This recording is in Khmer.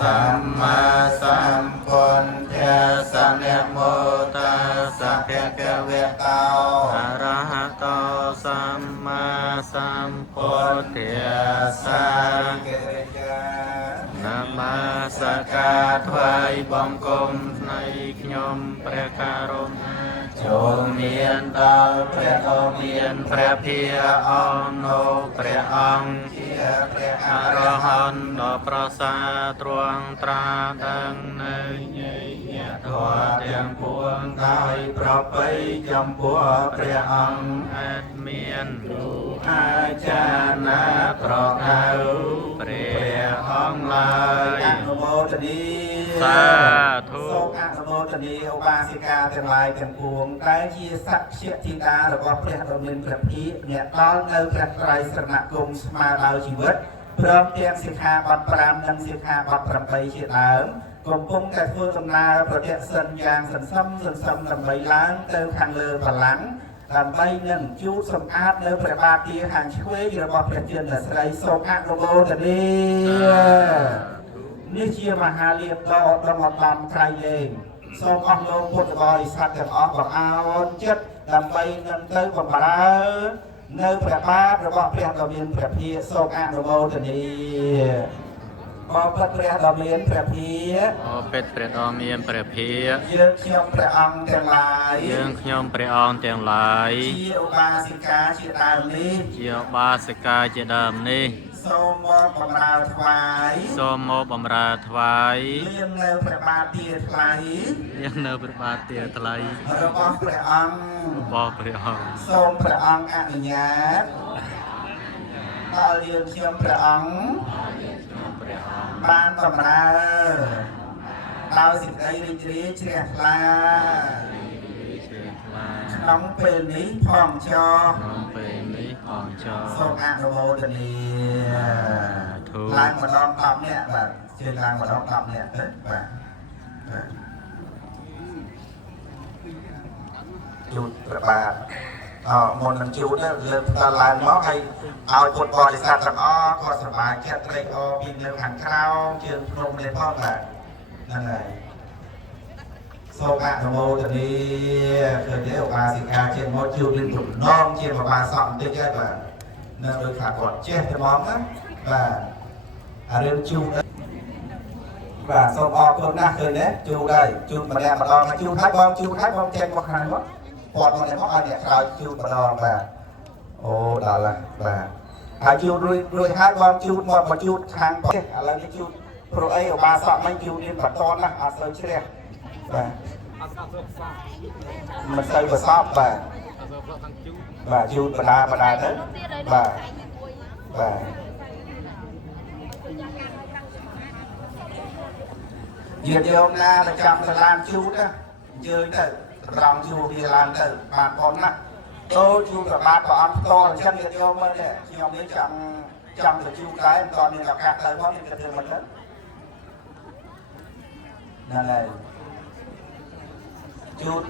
สัมมาสัมพุทธัสสะนะโมตัสสะภะคะวะโตอะระหะโตสัมมาสัมพุทธัสสะนะมาสการថ្វាយបង្គំនៃខ្ញុំព្រះករុណាចូលមានដល់ព្រះដ៏មានព្រះភិយអនុព្រះអង្គជាព្រះអរហន្តដ៏ប្រសើរទ្រង់ត្រាដឹងនៅញញធម៌ទាំងពួងដោយប្រពៃចំពោះព្រះអង្គអត់មានគ្រូអាចារ្យណាប្រដៅព្រះអង្គឡើយអនុមោទនីសាធុសូមអនុមោទនីឧបាសិកាទាំងឡាយទាំងពួងដែលជាសក្យធីតារបស់ព្រះដ៏មានព្រះភិក្ខអ្នកដល់នៅព្រះត្រៃស្រណគមស្មើដល់ជីវិតព្រមទាំងសិក្ខាបទ5និងសិក្ខាបទ8ជាដើមកំពុងតែធ្វើដំណើរប្រតិសិនយ៉ាងសន្សំដើម្បីឡើងទៅខាងលើបល្ល័ង្កដើម្បីនឹងជួបសម្អាតនៅព្រះបាទទាខាងឆ្វេងរបស់ព្រះជន្មស្រីសូមអនុមោទនីនេះជាមហាលាភដ៏ឧត្តមឧត្តមក្រៃលែងសូមអស់លោកពុទ្ធបរិស័ទទាំងអស់បង្អោនចិត្តដើម្បីនឹងទៅបម្រើនៅព្រះបាទរបស់ព្រះដ៏មានព្រះភិក្ខសូមអនុមោទនីអរពិតព្រះដ៏មានព្រះភិក្ខអរពិតព្រះដ៏មានព្រះភិក្ខយើងខ្ញុំព្រះអង្គទាំងឡាយយើងខ្ញុំព្រះអង្គទាំងឡាយជាឧបាសិកាជាដើមនេះជាឧបាសិកាជាដើមនេះសូមមកបម្រើថ្វាយសូមមកបម្រើថ្វាយលៀងនៅព្រះបាទទាថ្លៃលៀងនៅព្រះបាទទាថ្លៃរបស់ព្រះអង្គសូមព្រះអង្គអនុញ្ញាតដល់យើងខ្ញុំព្រះអង្គបានបម្រើដោយសេចក្តីរីករាយជ្រះថ្លាក្នុងពេលនេះផងចោសូមអនុមោទនីឡើងម្ដង10នាក់បាទជឿឡើងម្ដង10នាក់ទៅបាទជួបព្រះបាទមុននឹងជួបទៅលើកដល់ឡើងមកហើយឲ្យពុទ្ធបរិស័ទទាំងអស់គាត់សប្បាយចិត្តត្រេកអរពីលើខាងក្រោមជើងភ្នំនេះផងបាទហ្នឹងហើយសូមអនុមោទនីឃើញទេឧបាសិកាជាមកជួបនឹងទំនងជាឧបាសកបន្តិចហើយបាទនៅដោយថាគាត់ចេះតែមកណាបាទអារឿងជួបបាទសូមអរគុណណាស់ឃើញទេជួបហើយជួបម្នាក់ម្ដងមកជួបហើយបងជួបហើយបងចេញមកខាងមកគាត់មកនេះមកឲ្យអ្នកក្រោយជួបម្ដងបាទអូដល់ហើយបាទហើយជួបរួចហើយបងជួបមកជួបខាងឥឡូវនេះជួបព្រោះអីឧបាសកមិនជួបរៀនបន្តណាស់អត់សូវជ្រះបាទមិនសូវប្រសពបាទជួបបណ្ដាទៅបាទញាតិញោមណាដែលចាំទៅឡានជួបណាអញ្ជើញទៅរំជួបវាឡានទៅបាទបងណាចូលជួបប្របាទព្រះអង្គផ្ទាល់អញ្ចឹងញាតិញោមមើលនេះខ្ញុំនេះចង់ទៅជួបដែរមិនទាន់មានឱកាសទៅផងខ្ញុំគិតថាមិនទៅហ្នឹងហើយជួប